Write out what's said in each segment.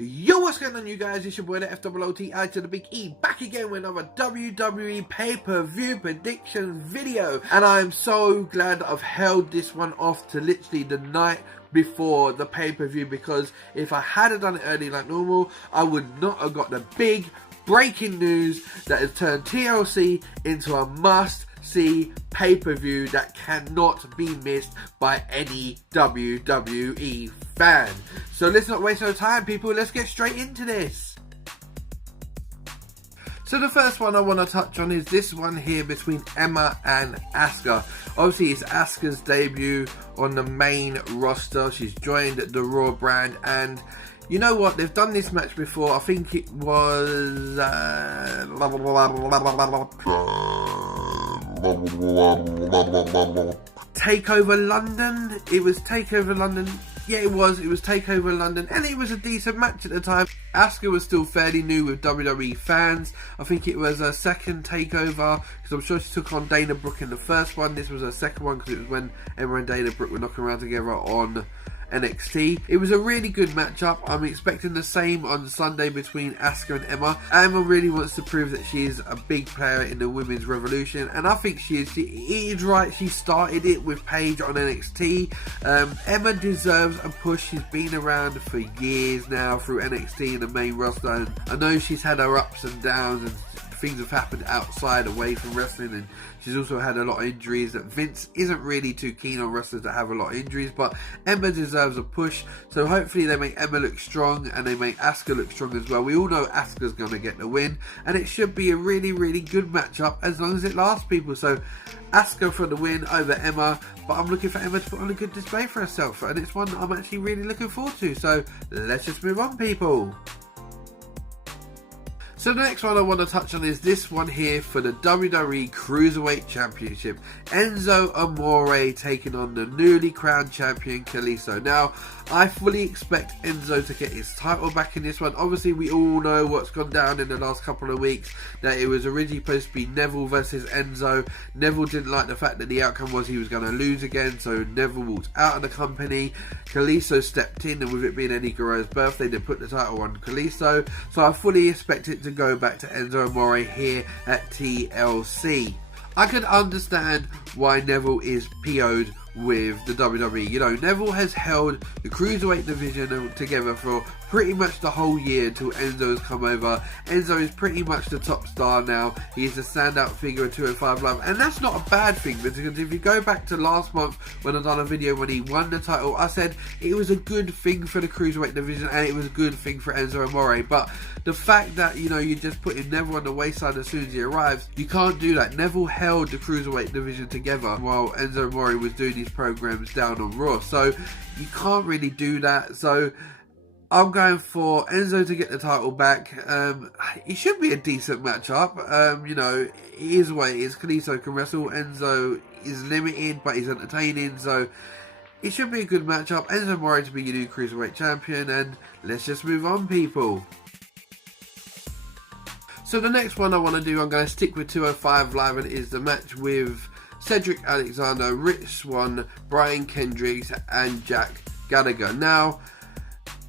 Yo, what's going on, you guys? It's your boy, the FOOTI to the Big E, back again with another WWE pay-per-view prediction video. And I'm so glad that I've held this one off to literally the night before the pay-per-view, because if I had done it early like normal, I would not have got the big breaking news that has turned TLC into a must-see pay-per-view that cannot be missed by any WWE fan. So let's not waste no time, people. Let's get straight into this. So the first one I want to touch on is this one here between Emma and Asuka. Obviously, it's Asuka's debut on the main roster. She's joined the Raw brand, and you know what? They've done this match before. I think it was Takeover London. It was Takeover London. Yeah, it was Takeover London, and it was a decent match at the time. Asuka was still fairly new with WWE fans. I think it was her second Takeover, because I'm sure she took on Dana Brooke in the first one. This was her second one, because it was when Emma and Dana Brooke were knocking around together on NXT. It was a really good matchup. I'm expecting the same on Sunday between Asuka and Emma. Emma really wants to prove that she is a big player in the women's revolution, and I think she is. She is right. She started it with Paige on NXT. Emma deserves a push. She's been around for years now through NXT and the main roster, and I know she's had her ups and downs, and things have happened outside, away from wrestling, and she's also had a lot of injuries that Vince isn't really too keen on wrestlers that have a lot of injuries, but Emma deserves a push. So hopefully they make Emma look strong, and they make Asuka look strong as well. We all know Asuka's going to get the win, and it should be a really, really good matchup as long as it lasts, people. So Asuka for the win over Emma, but I'm looking for Emma to put on a good display for herself, and it's one that I'm actually really looking forward to. So let's just move on, people. So the next one I want to touch on is this one here for the WWE Cruiserweight Championship. Enzo Amore taking on the newly crowned champion Kalisto. Now, I fully expect Enzo to get his title back in this one. Obviously, we all know what's gone down in the last couple of weeks, that it was originally supposed to be Neville versus Enzo. Neville didn't like the fact that the outcome was he was going to lose again, so Neville walked out of the company. Kalisto stepped in, and with it being Eddie Guerrero's birthday, they put the title on Kalisto. So I fully expect it to go back to Enzo Amore here at TLC. I could understand why Neville is PO'd with the WWE. You know, Neville has held the Cruiserweight division together for pretty much the whole year until Enzo has come over. Enzo is pretty much the top star now. He is the standout figure of 205 Live, and that's not a bad thing, because if you go back to last month when I done a video when he won the title, I said it was a good thing for the Cruiserweight division and it was a good thing for Enzo Amore. But the fact that, you know, you're just putting Neville on the wayside as soon as he arrives, you can't do that. Neville held the Cruiserweight division together while Enzo Amore was doing his programs down on Raw, so you can't really do that. So I'm going for Enzo to get the title back. It should be a decent matchup. You know, it is what it is. Kalisto can wrestle. Enzo is limited, but he's entertaining, so it should be a good matchup. Enzo Amore to be your new Cruiserweight champion, and let's just move on, people. So the next one I want to do, I'm going to stick with 205 Live, and it is the match with Cedric Alexander, Rich Swann, Brian Kendricks, and Jack Gallagher. Now,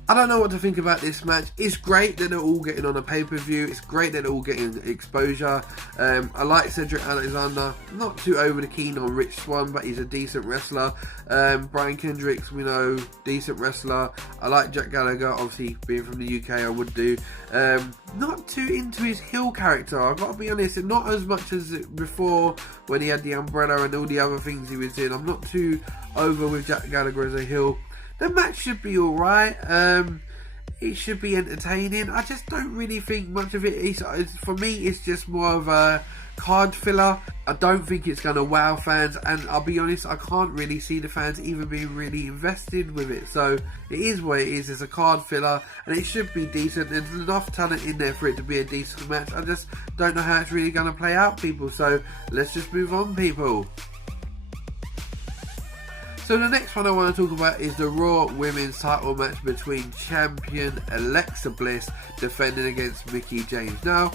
I don't know what to think about this match. It's great that they're all getting on a pay-per-view. It's great that they're all getting exposure. I like Cedric Alexander. Not too overly keen on Rich Swann, but he's a decent wrestler. Brian Kendricks, we know, decent wrestler. I like Jack Gallagher, obviously being from the UK, I would do. Not too into his heel character, I've got to be honest. Not as much as before when he had the umbrella and all the other things he was doing. I'm not too over with Jack Gallagher as a heel. The match should be alright. It should be entertaining. I just don't really think much of it is. For me, it's just more of a card filler. I don't think it's going to wow fans, and I'll be honest, I can't really see the fans even being really invested with it. So it is what it is. It's a card filler, and it should be decent. There's enough talent in there for it to be a decent match. I just don't know how it's really going to play out, people. So let's just move on, people. So the next one I want to talk about is the Raw Women's title match between champion Alexa Bliss defending against Mickie James. Now,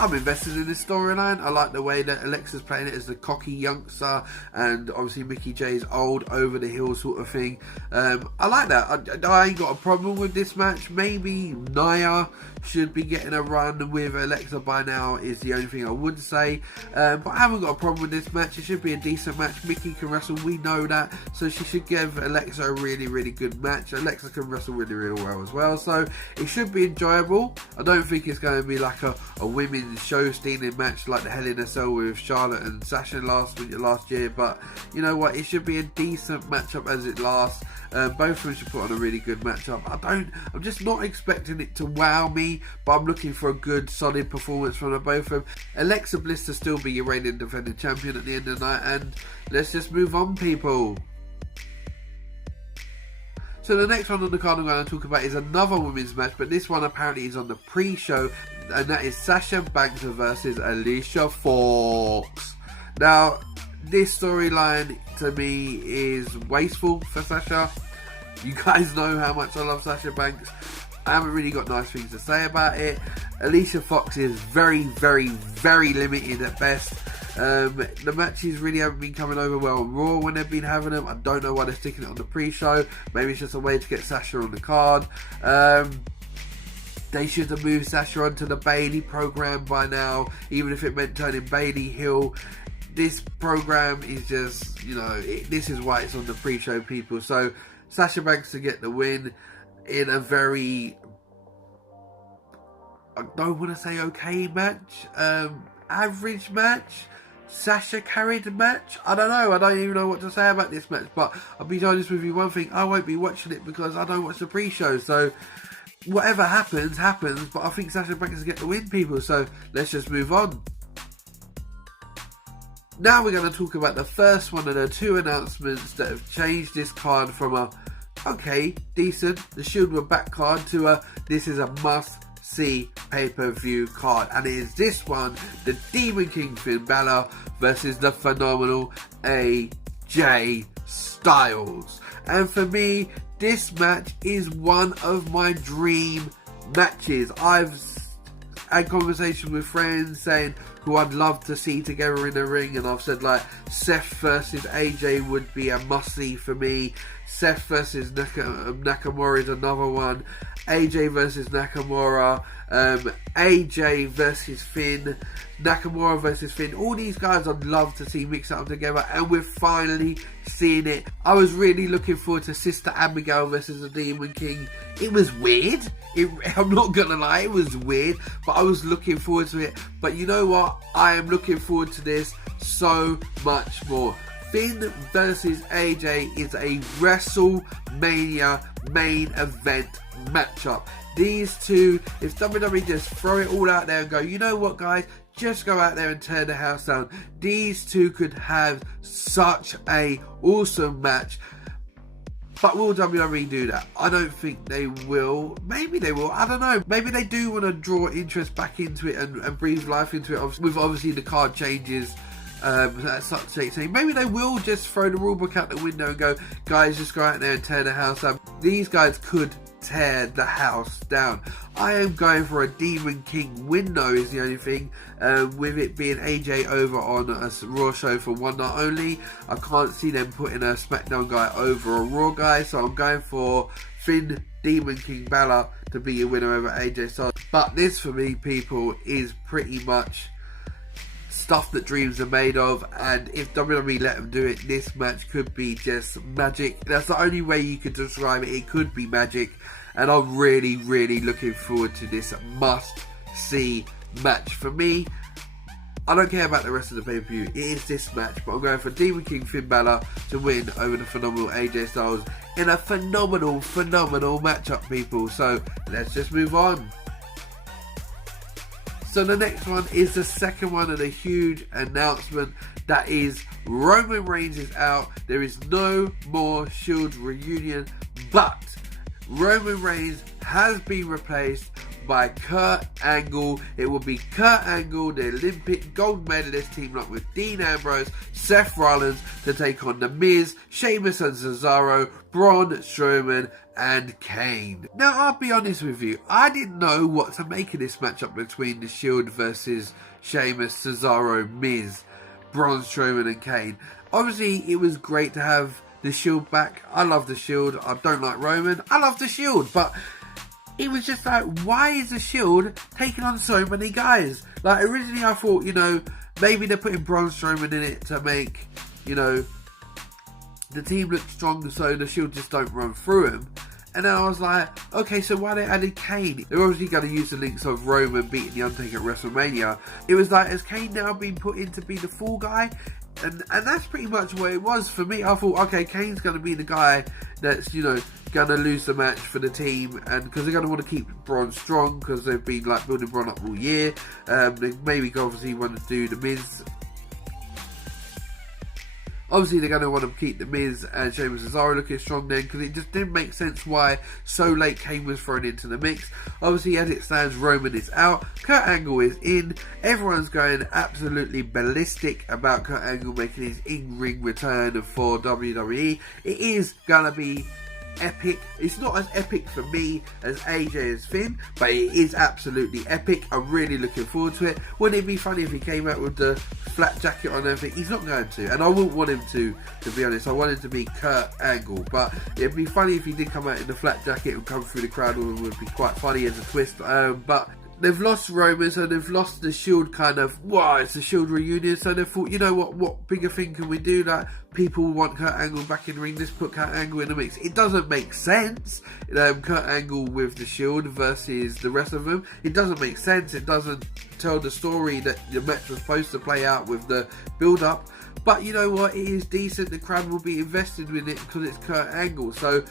I'm invested in this storyline. I like the way that Alexa's playing it as the cocky youngster, and obviously Mickey J's old, over the hill sort of thing. I like that. I ain't got a problem with this match. Maybe Nia should be getting a run with Alexa by now, is the only thing I would say. But I haven't got a problem with this match. It should be a decent match. Mickey can wrestle, we know that, so she should give Alexa a really, really good match. Alexa can wrestle really, really well as well, so it should be enjoyable. I don't think it's going to be like a women's show stealing match like the Hell in a Cell with Charlotte and Sasha last year, but you know what, it should be a decent matchup as it lasts. Both of them should put on a really good matchup. I'm just not expecting it to wow me, but I'm looking for a good solid performance from the both of them. Alexa Bliss to still be your reigning defending champion at the end of the night, and let's just move on, people. So the next one on the card I'm going to talk about is another women's match, but this one apparently is on the pre-show, and that is Sasha Banks versus Alicia Fox. Now, this storyline to me is wasteful for Sasha. You guys know how much I love Sasha Banks. I haven't really got nice things to say about it. Alicia Fox is very, very, very limited at best. The matches really haven't been coming over well on Raw when they've been having them. I don't know why they're sticking it on the pre-show. Maybe it's just a way to get Sasha on the card. They should have moved Sasha onto the Bayley program by now, even if it meant turning Bayley heel. This program is just, you know, this is why it's on the pre-show, people. So Sasha Banks to get the win in a very, I don't want to say okay match, average match. Sasha carried the match. I don't know. I don't even know what to say about this match. But I'll be honest with you, one thing, I won't be watching it because I don't watch the pre-show. So whatever happens, happens. But I think Sasha Banks will get the win, people. So let's just move on. Now we're going to talk about the first one of the two announcements that have changed this card from a, okay, decent, the Shield were back card, to a, this is a must-see pay-per-view card. And it is this one, the Demon King Finn Balor versus the phenomenal AJ Styles. And for me, this match is one of my dream matches. I've had conversation with friends saying who I'd love to see together in the ring, and I've said like Seth versus AJ would be a must-see for me. Seth versus Nakamura is another one. AJ versus Nakamura, AJ versus Finn, Nakamura versus Finn. All these guys I'd love to see mix up together, and we're finally seeing it. I was really looking forward to Sister Abigail versus the Demon King. It was weird. I'm not gonna lie, it was weird, but I was looking forward to it. But you know what? I am looking forward to this so much more. Finn versus AJ is a WrestleMania main event matchup. These two, if WWE just throw it all out there and go, you know what guys, just go out there and tear the house down. These two could have such a awesome match. But will WWE do that? I don't think they will. Maybe they will. I don't know. Maybe they do want to draw interest back into it and breathe life into it. With obviously the card changes. Maybe they will just throw the rulebook out the window and go, guys, just go out there and tear the house down. These guys could tear the house down. I am going for a Demon King win though, is the only thing, with it being AJ over on a Raw show for one night only. I can't see them putting a SmackDown guy over a Raw guy, so I'm going for Finn Demon King Balor to be a winner over AJ Styles. But this for me, people, is pretty much stuff that dreams are made of, and if WWE let them do it, this match could be just magic. That's the only way you could describe it. It could be magic, and I'm really, really looking forward to this must-see match. For me, I don't care about the rest of the pay-per-view. It is this match, but I'm going for Demon King Finn Balor to win over the phenomenal AJ Styles in a phenomenal, phenomenal matchup, people. So let's just move on. So the next one is the second one of the huge announcement, that is Roman Reigns is out. There is no more Shield reunion, but Roman Reigns has been replaced by Kurt Angle. It will be Kurt Angle, the Olympic gold medalist, teaming up with Dean Ambrose, Seth Rollins to take on The Miz, Sheamus and Cesaro, Braun Strowman and Kane. Now, I'll be honest with you, I didn't know what to make of this matchup between The Shield versus Sheamus, Cesaro, Miz, Braun Strowman and Kane. Obviously, it was great to have The Shield back. I love The Shield. I don't like Roman. I love The Shield, but it was just like, why is The Shield taking on so many guys? Like, originally I thought, you know, maybe they're putting Braun Strowman in it to make, you know, the team look stronger so The Shield just don't run through him. And then I was like, okay, so why they added Kane? They're obviously going to use the links of Roman beating The Undertaker at WrestleMania. It was like, has Kane now been put in to be the fall guy? And that's pretty much what it was for me. I thought, okay, Kane's going to be the guy that's, you know, going to lose the match for the team, and because they're going to want to keep Braun strong because they've been like building Braun up all year. They maybe obviously want to do The Miz. Obviously, they're going to want to keep The Miz and Sheamus and Cesaro looking strong then, because it just didn't make sense why so late Kane was thrown into the mix. Obviously, as it stands, Roman is out, Kurt Angle is in, everyone's going absolutely ballistic about Kurt Angle making his in-ring return for WWE. It is going to be epic. It's not as epic for me as AJ as Finn, but it is absolutely epic. I'm really looking forward to it. Wouldn't it be funny if he came out with the flat jacket on and everything? He's not going to, and I wouldn't want him to be honest. I want him to be Kurt Angle, but it'd be funny if he did come out in the flat jacket and come through the crowd. It would be quite funny as a twist. But they've lost Roman, so they've lost the Shield kind of, wow, it's a Shield reunion, so they thought, you know what bigger thing can we do? Like, people want Kurt Angle back in the ring, let's put Kurt Angle in the mix. It doesn't make sense, Kurt Angle with the Shield versus the rest of them. It doesn't make sense, it doesn't tell the story that the match was supposed to play out with the build-up. But you know what, it is decent, the crowd will be invested in it because it's Kurt Angle, so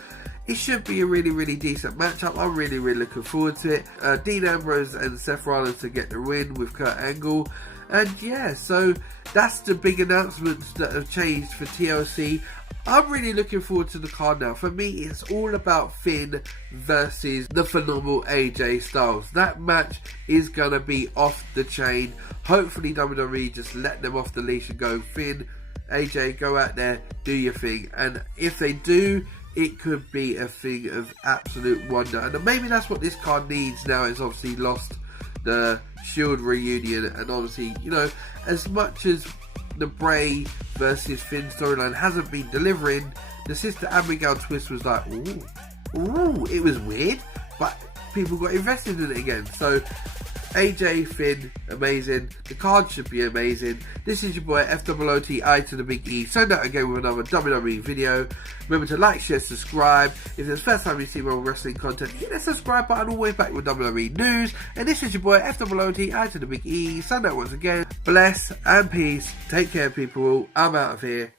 it should be a really, really decent matchup. I'm really, really looking forward to it. Dean Ambrose and Seth Rollins to get the win with Kurt Angle. And yeah, so that's the big announcements that have changed for TLC. I'm really looking forward to the card now. For me, it's all about Finn versus the phenomenal AJ Styles. That match is going to be off the chain. Hopefully WWE just let them off the leash and go, Finn, AJ, go out there, do your thing. And if they do, it could be a thing of absolute wonder. And maybe that's what this card needs now. It's obviously lost the Shield reunion. And obviously, you know, as much as the Bray versus Finn storyline hasn't been delivering, the Sister Abigail twist was like, ooh, it was weird. But people got invested in it again. So AJ, Finn, amazing. The card should be amazing. This is your boy FOOTI to the Big E. Sign out again with another WWE video. Remember to like, share, subscribe. If it's the first time you see my wrestling content, hit the subscribe button. Always back with WWE news. And this is your boy FOOTI to the Big E. Sign out once again. Bless and peace. Take care, people. I'm out of here.